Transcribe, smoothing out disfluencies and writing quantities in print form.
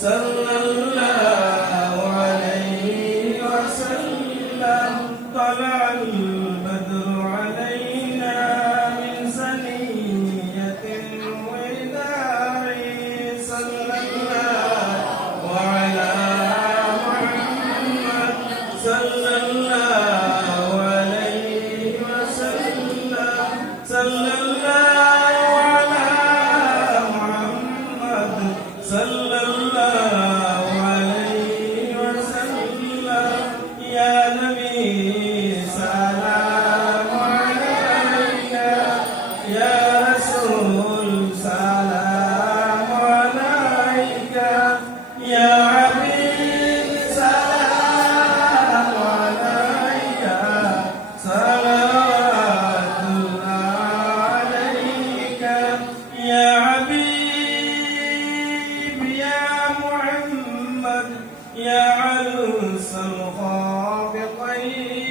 صلى الله عليه وسلم طلع البدر علينا من ثنية الوداع صلى الله على محمد صلى الله عليه وسلم صلى الله على محمد صلى الله عليه وسلم يا نبي سلام عليك يا رسول سلام عليك يا حبيب سلام عليك صلوات الله عليك يا حبيب يا محمد يا عروس الخافقين